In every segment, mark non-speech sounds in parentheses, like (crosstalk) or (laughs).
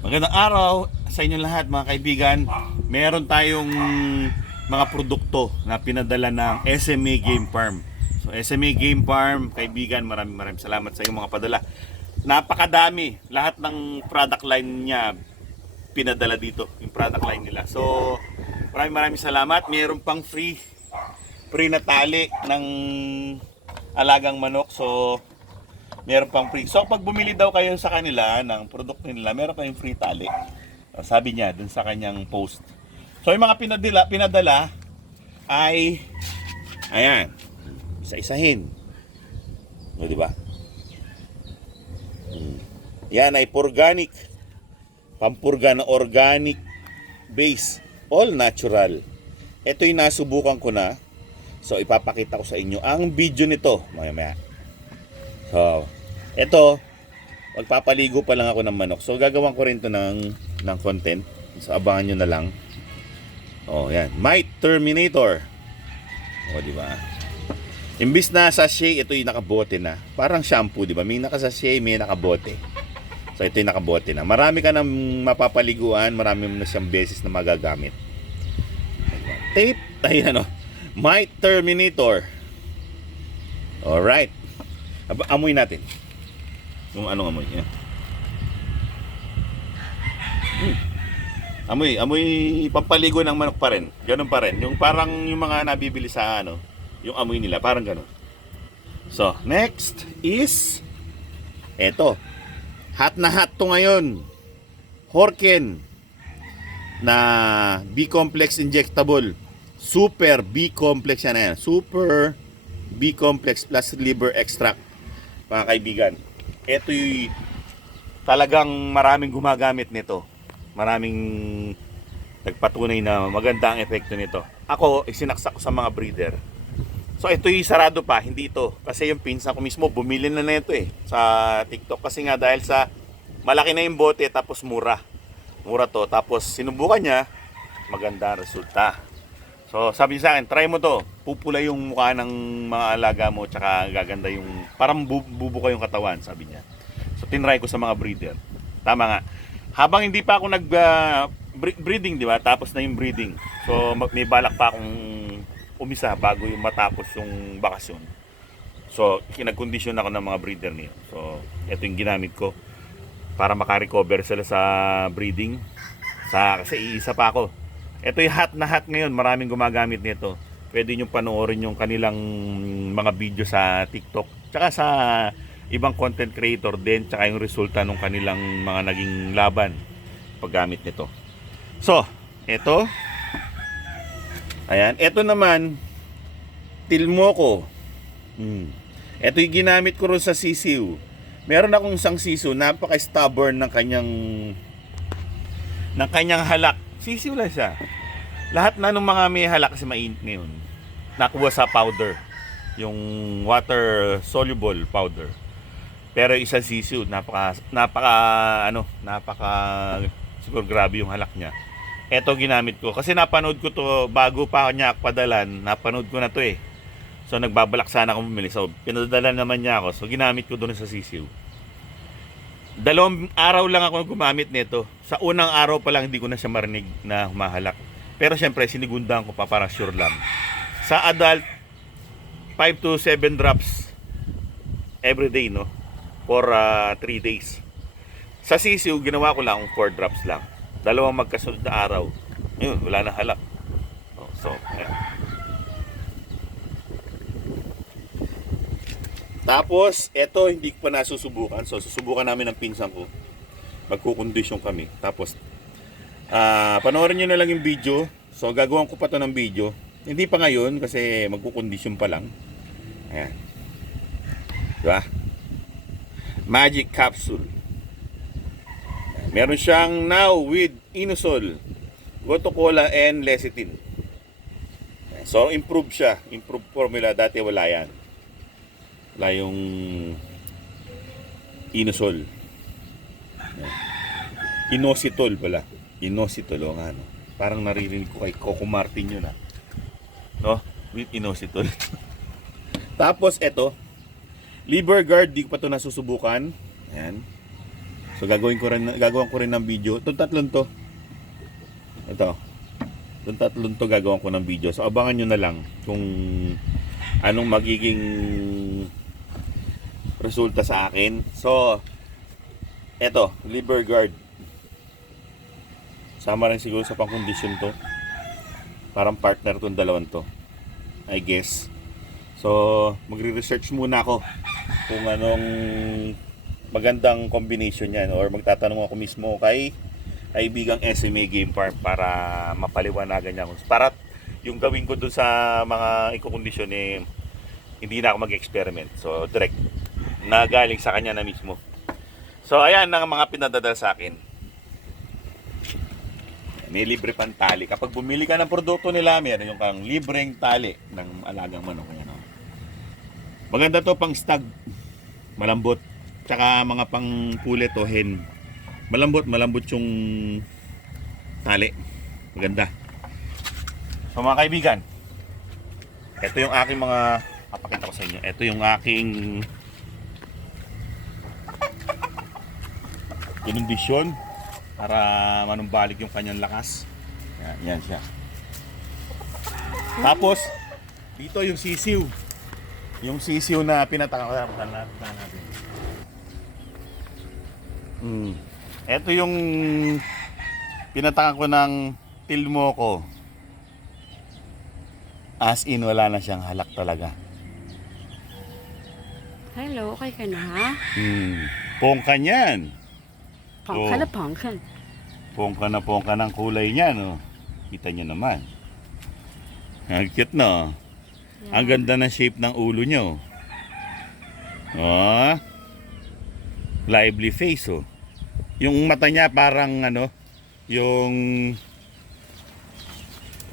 Magandang araw sa inyo lahat mga kaibigan. Meron tayong mga produkto na pinadala ng SMA Game Farm. So SMA Game Farm, kaibigan, maraming maraming salamat sa inyong mga padala. Napakadami. Lahat ng product line niya pinadala dito, yung product line nila. So, maraming maraming salamat. Meron pang free free na tali ng alagang manok. So, meron pang free. So, pag bumili daw kayo sa kanila ng produkto nila, meron kayong free tali. Uh, Sabi niya dun sa kanyang post. So, yung mga pinadala, pinadala ay ayan, isa-isahin. O, di ba? Hmm. Yan ay organic. Pampurga na organic base. All natural. Ito yung nasubukan ko na. So, ipapakita ko sa inyo ang video nito. Maya maya. So, ito, magpapaligo pa lang ako ng manok. So, gagawan ko rin to ng, ng content. So, abangan nyo na lang. Oh, yan. Might Terminator. O, di ba? Imbis na sachet, ito yung nakabote na. Parang shampoo, di ba? May nakasachet, may nakabote. So, ito yung nakabote na. Marami ka nang mapapaliguan, marami mo na siyang beses na magagamit. Tape, ayan o. Might Terminator. Alright. Amoy natin. Yung anong amoy niya. Hmm. Amoy, amoy pampaligo ng manok pa rin. Ganun pa rin. Yung parang yung mga nabibili sa ano, yung amoy nila, parang ganun. So, next is eto. Hot na hot to ngayon. Horken na B-complex injectable. Super B-complex yan na yan. Super B-complex plus liver extract. Mga kaibigan. Ito talagang maraming gumagamit nito. Maraming nagpatunay na maganda ang epekto nito. Ako, isinaksak ko sa mga breeder. So ito yung sarado pa, hindi ito. Kasi yung pinsan ko mismo, bumili na na ito eh sa TikTok. Kasi nga dahil sa malaki na yung bote tapos mura. Mura to. Tapos sinubukan niya, maganda resulta. So sabi niya sa akin, try mo to. Pupula yung mukha ng mga alaga mo tsaka gaganda yung, parang bu- bubuka yung katawan, sabi niya. So tinry ko sa mga breeder. Tama nga. Habang hindi pa ako nag bre- breeding, di ba? Tapos na yung breeding. So may balak pa akong umisa bago yung matapos yung bakasyon. So, kinag-condition ako ng mga breeder niyo. So, ito yung ginamit ko para makarecover sila sa breeding. Sa, kasi iisa pa ako. Ito yung hot na hot ngayon. Maraming gumagamit nito. Pwede nyo panoorin yung kanilang mga video sa TikTok. Tsaka sa ibang content creator din. Tsaka yung resulta ng kanilang mga naging laban paggamit nito. So, ito. Ayan. Ito naman, Tilmoco. Hmm. Ito yung ginamit ko rin sa sisiw. Meron akong isang sisiw, napaka-stubborn ng kanyang ng kanyang halak. Sisiw siya. Lahat na ng mga may halak kasi mainit ngayon, nakuha sa powder. Yung water soluble powder. Pero isang sisiw, napaka napaka ano, napaka siguro grabe yung halak niya. Ito ginamit ko kasi napanood ko to bago pa niya padalan, napanood ko na to eh. So nagbabalak sana akong bumili. So pinadala naman niya ako. So ginamit ko doon sa sisiw. Dalawang araw lang ako gumamit nito. Sa unang araw pa lang hindi ko na siya marinig na humahalak. Pero syempre sinigundahan ko pa para sure lang. Sa adult 5 to 7 drops every day no for 3 days. Sa sisiw ginawa ko lang 4 drops lang. Dalawang magkasunod na araw. Yun, wala na halak. Oh, so, ayan. Tapos, eto hindi pa nasusubukan. So, susubukan namin ng pinsan ko. Magkukondisyon kami. Tapos, ah panoorin nyo na lang yung video. So, gagawin ko pa to ng video. Hindi pa ngayon kasi magkukondisyon pa lang. Ayan. Diba? Magic capsule. Meron siyang now with inosol, goto cola and lecithin. So, improve siya. Improve formula. Dati wala yan wala yung inosol. Inositol pala. Inositol o nga no. Parang naririnig ko kay Coco Martin yun ah. No? With inositol. (laughs) Tapos eto, liver guard, di ko pa ito nasusubukan. Ayan. So gagawin ko rin gagawin ko rin ng video. Itong tatlong to. Ito. Itong tatlong to gagawin ko ng video. So abangan nyo na lang kung anong magiging resulta sa akin. So eto, liver guard. Sama rin siguro sa pang-condition to. Parang partner tong dalawang to. I guess. So, magre-research muna ako kung anong magandang combination yan or magtatanong ako mismo kay kaibigang SMA Game Farm para mapaliwanagan niya ako. Para yung gawin ko dun sa mga ikokondisyon eh, hindi na ako mag-experiment. So, direct na galing sa kanya na mismo. So, ayan ang mga pinadadala sa akin. May libre pang tali. Kapag bumili ka ng produkto nila, meron yung kang libreng tali ng alagang manok. Yan, oh. Maganda to pang stag. Malambot. Tsaka mga pang pulet o hen. Malambot, malambot yung tali. Maganda. So mga kaibigan, ito yung aking mga papakita ko sa inyo. Ito yung aking inundisyon para manumbalik yung kanyang lakas. Yan, yan siya. Tapos, dito yung sisiw. Yung sisiw na pinatakapan natin. Mm. Ito yung pinatakan ko ng tilmo ko. As in, wala na siyang halak talaga. Hello, okay ka na ha? Hmm. Pongka niyan. Pangka na pangka. Pongka na pongka ng kulay niya, no? Kita niyo naman. Ang cute, no? Ang ganda ng shape ng ulo niyo. Oh. Lively face, oh. Yung mata niya parang ano, yung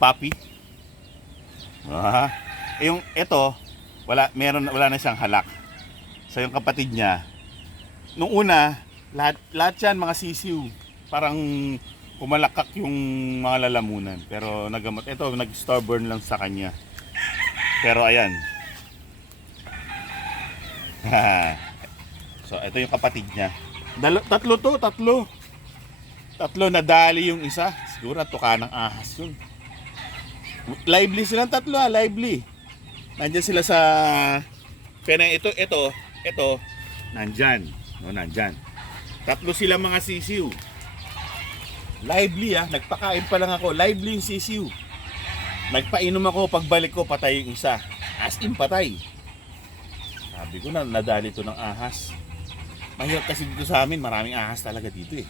puppy. Ah. Eh, yung ito, wala meron wala na siyang halak. So yung kapatid niya, nung una, lahat lahat yan mga sisiw. Parang pumalakak yung mga lalamunan. Pero nagamot. Ito, nag-stubborn lang sa kanya. Pero ayan. (laughs) so, ito yung kapatid niya. Dalo, tatlo to, tatlo. Tatlo, nadali yung isa. Siguro tuka ng ahas yun. Lively silang tatlo ha, lively. Nandyan sila sa... Pero ito, ito, ito, nandyan. No, nandyan. Tatlo sila mga sisiw. Lively ah, nagpakain pa lang ako. Lively yung sisiw. Nagpainom ako, pagbalik ko, patay yung isa. As in, patay. Sabi ko na, nadali to ng ahas. Mahirap kasi dito sa amin, maraming ahas talaga dito eh.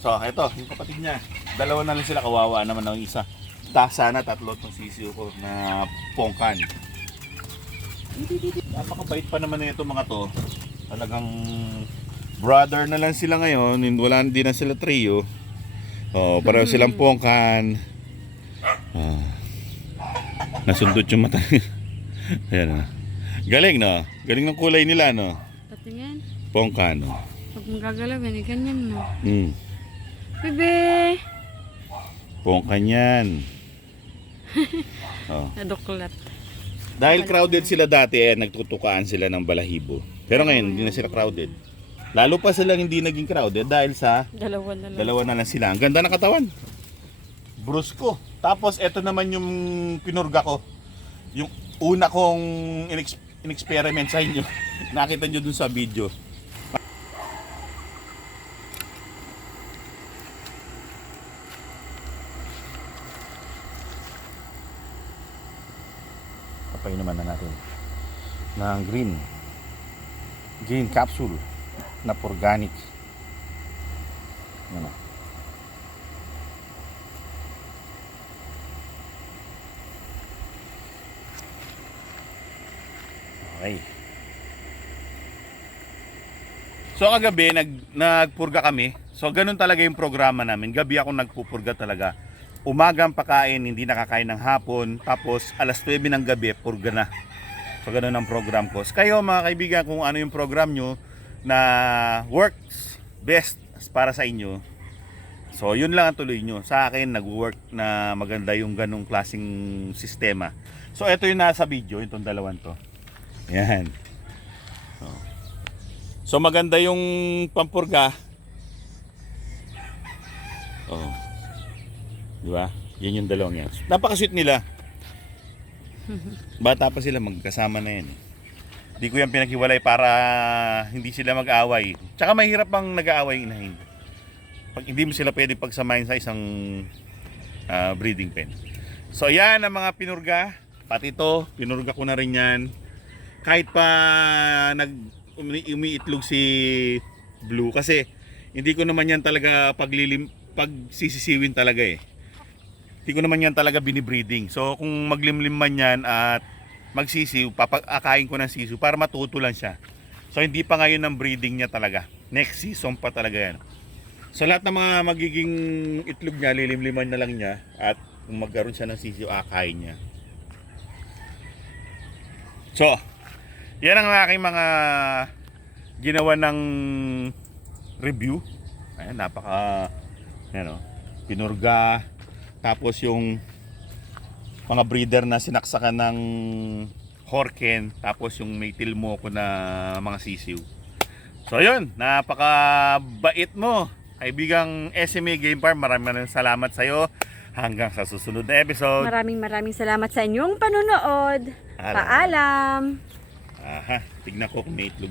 So, eto, yung kapatid niya. Dalawa na lang sila, kawawa naman ng isa. Ta, sana tatlo itong sisiw ko na pongkan. Napakabait pa naman na mga to. Talagang brother na lang sila ngayon. Wala hindi na sila trio. Oh, pareho silang pongkan. Ah. Nasundot yung mata. (laughs) Ayan ah. Galing no? Galing ng kulay nila no? Patingin. Pongkan no? Pag magagalaw, ganyan, ganyan mo. Hmm. Bebe! Pongkan yan. (laughs) Oh. Naduklat. Dahil crowded sila dati, eh, nagtutukaan sila ng balahibo. Pero ngayon, hindi na sila crowded. Lalo pa silang hindi naging crowded dahil sa Dalawa na lang. dalawa na lang sila. Ang ganda ng katawan. Brusko. Tapos, eto naman yung pinurga ko. Yung una kong inex- in-experiment sa inyo. (laughs) Nakita nyo dun sa video. Kapay naman na natin ng green green capsule na organic. Ano? Okay. So kagabi nag nagpurga kami. So ganun talaga yung programa namin. Gabi ako nagpupurga talaga. Umagang pakain hindi nakakain ng hapon. Tapos alas 9 ng gabi purga na. So ganun ang program ko. So, kayo mga kaibigan kung ano yung program nyo na works best para sa inyo. So yun lang ang tuloy nyo. Sa akin nag-work na maganda yung ganong klaseng sistema. So ito yung nasa video, itong dalawan to. Yan. So, So maganda yung pampurga. Oh. Di ba? Yan yung dalawang yan. Napaka-sweet nila. (laughs) Bata pa sila, magkasama na yan. eh. Hindi ko yan pinaghiwalay para hindi sila mag-away. Tsaka mahirap bang nag-aaway inahin. Pag hindi mo sila pwede pagsamahin sa isang ah, breeding pen. So yan ang mga pinurga. Pati ito, pinurga ko na rin yan. Kahit pa nag umi- umiitlog si Blue kasi hindi ko naman yan talaga paglilim pagsisisiwin talaga eh. Hindi ko naman yan talaga binibreeding. So kung maglimlim man yan at magsisiw, papakain ko ng sisiw para matuto lang siya. So hindi pa ngayon ng breeding niya talaga. Next season pa talaga yan. So lahat ng mga magiging itlog niya, lilimliman na lang niya at kung magkaroon siya ng sisiw, akain niya. So, yan ang aking mga ginawa ng review. Ayan, napaka, ano, pinurga. Tapos yung mga breeder na sinaksakan ng horken. Tapos yung may tilmo ko na mga sisiw. So yun, napakabait mo. Kaibigang SMA Game Farm, maraming maraming salamat sa'yo. Hanggang sa susunod na episode. Maraming maraming salamat sa inyong panonood. Paalam. Aha, tignan ko kung may itlog.